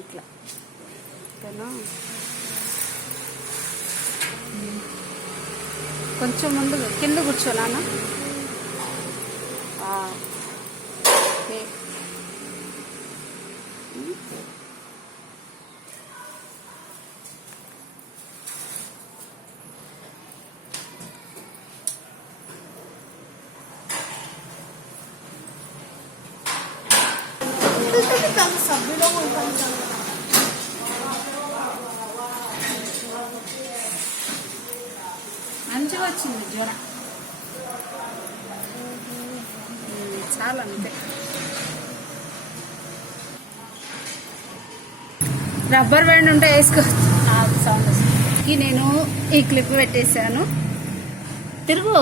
ఇట్లా. ఓకేనా? కొంచెం ముందు కింద కూర్చోలానా ఓకే. మంచిగా వచ్చింది జ్వరం. చాలా అంతే. రబ్బర్ బ్యాండ్ ఉంటే వేసుకోవచ్చు సౌండ్ వస్తుంది. నేను ఈ క్లిప్ పెట్టేశాను. తిరుగు.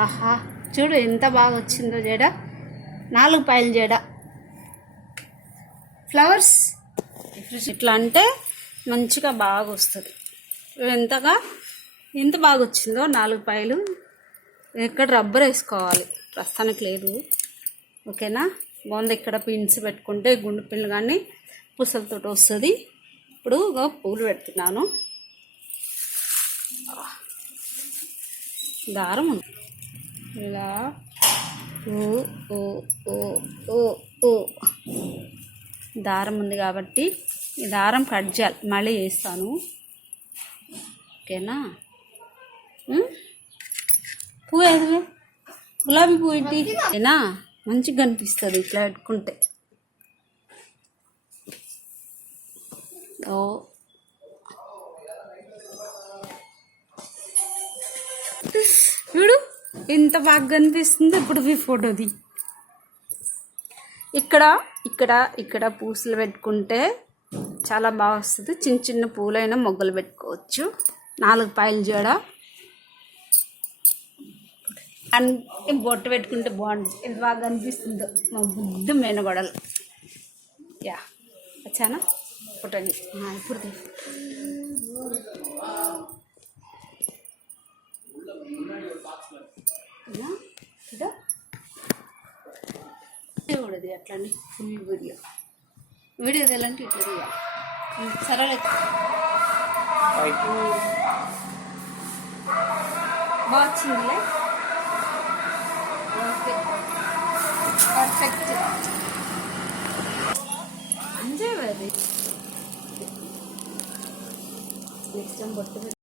ఆహా చూడు ఎంత బాగా వచ్చిందో జడ. నాలుగు పాయలు జడ. ఫ్లవర్స్? ఇట్లా అంటే మంచిగా బాగా వస్తుంది ఎంతగా? ఎంత బాగా వచ్చిందో నాలుగు పాయలు ఎక్కడ రబ్బర్ వేసుకోవాలి? ప్రస్తుతానికి లేదు. ఓకేనా? బాగుంది. ఇక్కడ పిన్స్ పెట్టుకుంటే గుండు పిన్లు కానీ పూసలతో వస్తుంది. ఇప్పుడు పూలు పెడుతున్నాను. దారం ఉంది. ఇలా ఓ ఓ ఓ ఓ ఓ. దారం ఉంది కాబట్టి ఈ దారం కట్ చేయాలి. మళ్ళీ వేస్తాను. ఓకేనా? పువ్వు ఏది గులాబీ పువ్వు ఏంటి? ఏనా? మంచిగా కనిపిస్తుంది ఇట్లా పెట్టుకుంటే. ఓ. చూడు ఎంత బాగా కనిపిస్తుందో ఇప్పుడు ఈ ఫోటోది. ఇక్కడ ఇక్కడ ఇక్కడ పూసలు పెట్టుకుంటే చాలా బాగా వస్తుంది. చిన్న చిన్న పూలైన మొగ్గలు పెట్టుకోవచ్చు. నాలుగు పాయలు జడ. అన్ని బొట్టు పెట్టుకుంటే బాగుంటుంది. ఎంత బాగా అనిపిస్తుందో మా బుద్ధి మేనగొడలు. యా వచ్చానా? ఫోటో ఇప్పుడు ఇదా? ఇదా? చూడదు అట్లని ఫుల్ వీడియో వీడియో తీయాలంటే ఇట్లా తీయాలి ఉం, సరేలే బాగా వచ్చిందిలే ఓకే పర్ఫెక్ట్ అంతే అది నెక్స్ట్ టైం బొట్టు పెట్టు.